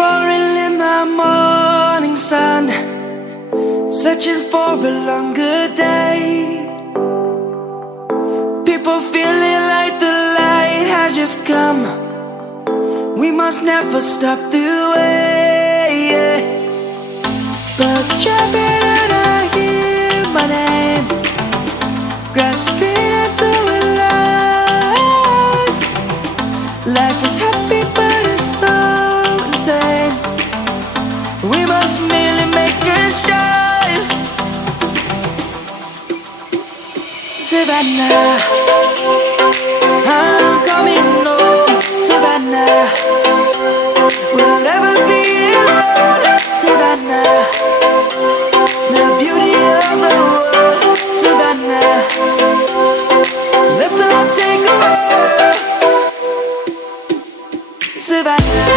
roaring in the morning sun, searching for a longer day. People feeling like the light has just come. We must never stop the way. Birds chirping and I hear my name, grasping into a life. Life is happy but it's so insane. We must merely make a start. Savannah, I'm coming home. Savannah, we'll never be alone. Savannah, the beauty of the world. Savannah, let's all take a walk. Savannah.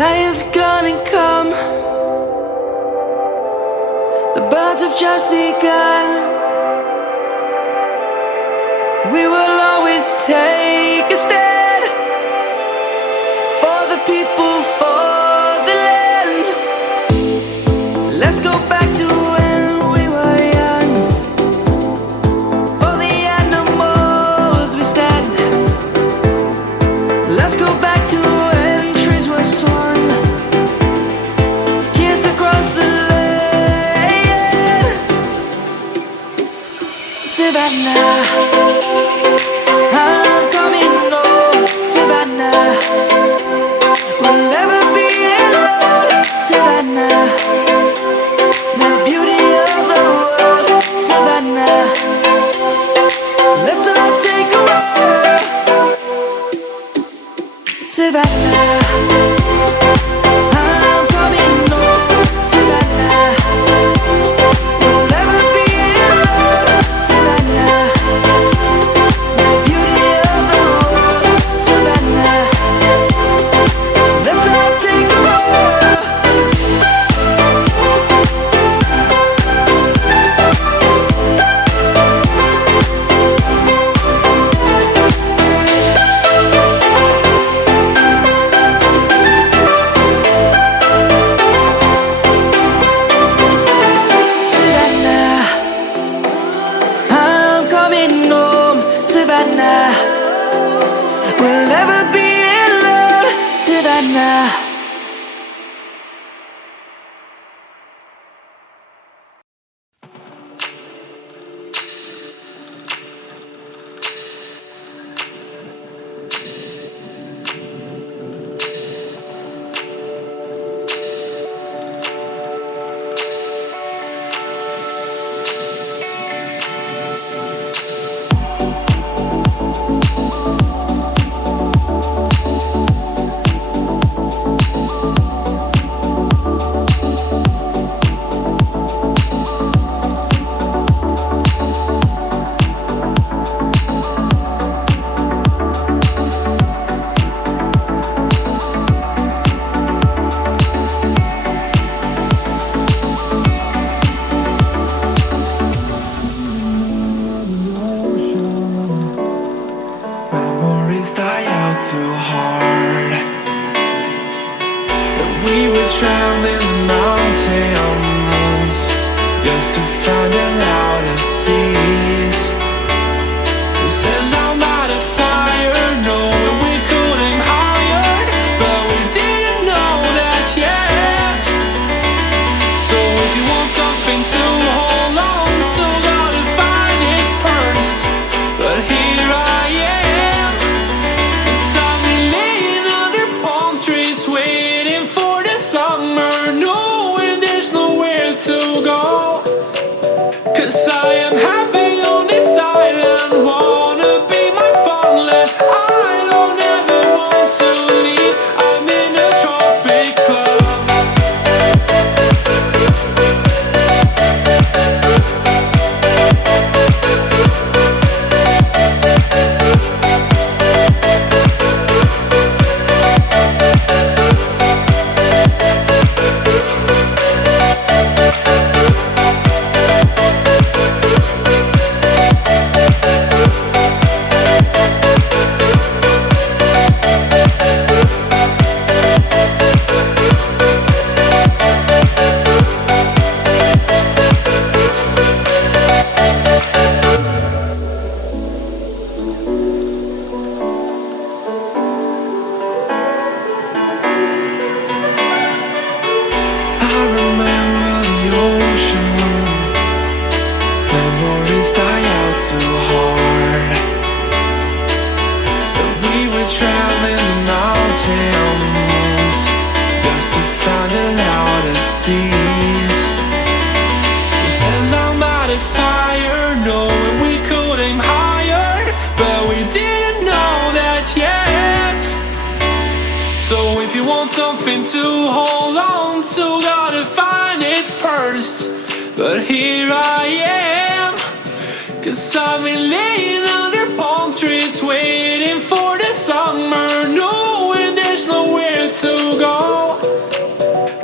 Light is gonna come. The birds have just begun. We will always take a stand for the people, for the land. Let's go back to when we were young. For the animals we stand. Let's go back to when trees were swung, kids across the land. Savannah, I'm coming home. Savannah, we'll never be alone. Savannah, the beauty of the world. Savannah, let's all take a walk. Savannah, I'm coming home. Savannah, we'll never be alone. Savannah, the beauty of the world. Savannah, let's all take a walk. Savannah, I'm coming home. Savannah, we'll never be alone. Savannah. Memories die out too hard. But we were drowned in the mountains just to find the loudest seas. We set down by the fire, knowing we could aim higher, but we didn't know that yet. So if you want something to hold on to, gotta find it first. But here I am, 'cause I've been laying under palm trees waiting for the summer. something to hold on to, gotta find it first. But here I am, 'cause I've been laying under palm trees, waiting for the summer, knowing there's nowhere to go.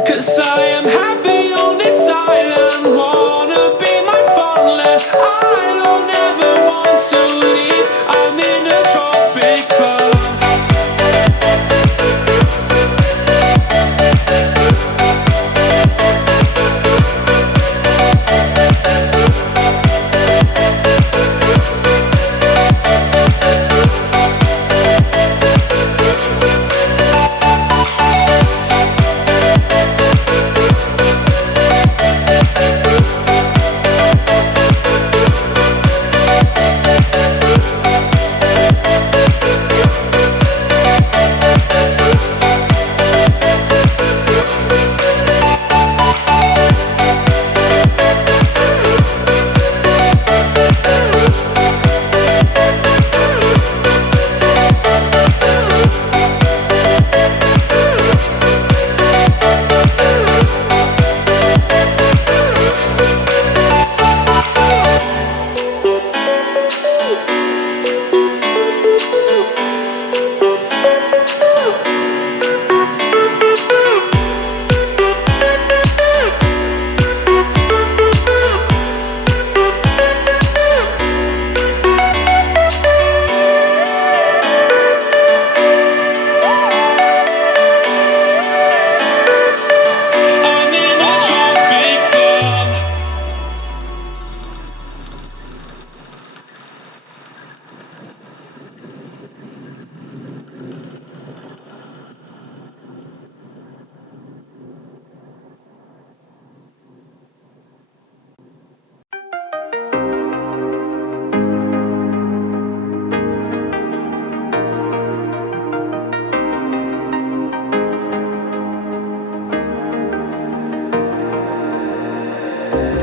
'Cause I am happy on this island, wanna be my farmland. I don't ever want to leave, I'm in a tropic club.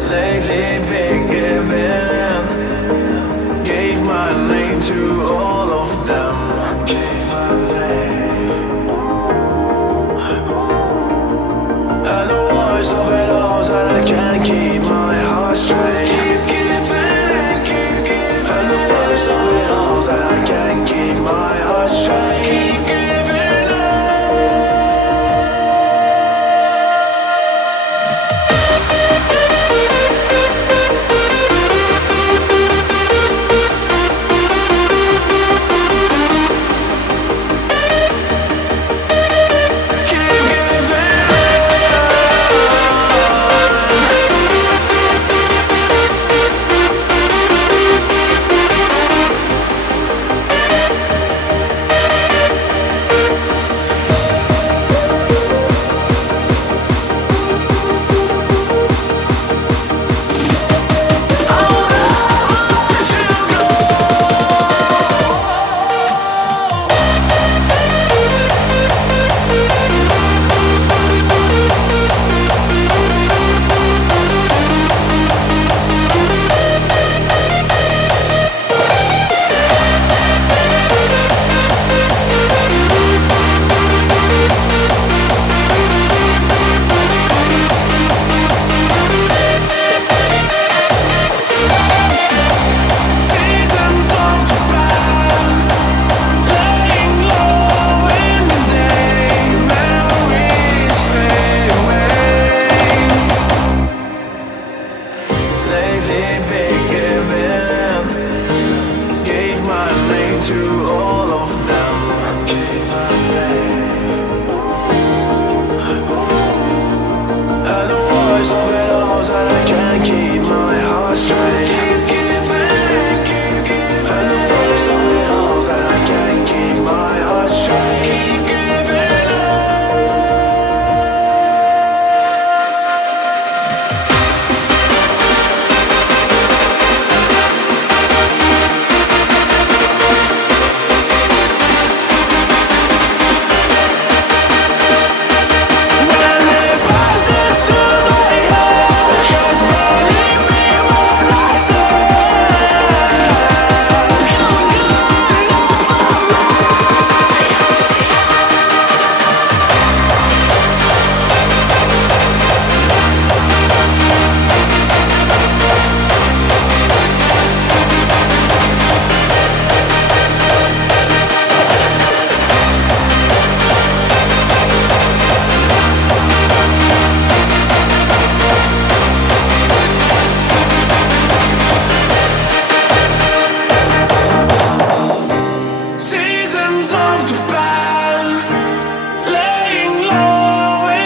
Lately been given, gave my name to all of them. Gave my name. And the worst of it all is that I can't keep my heart straight.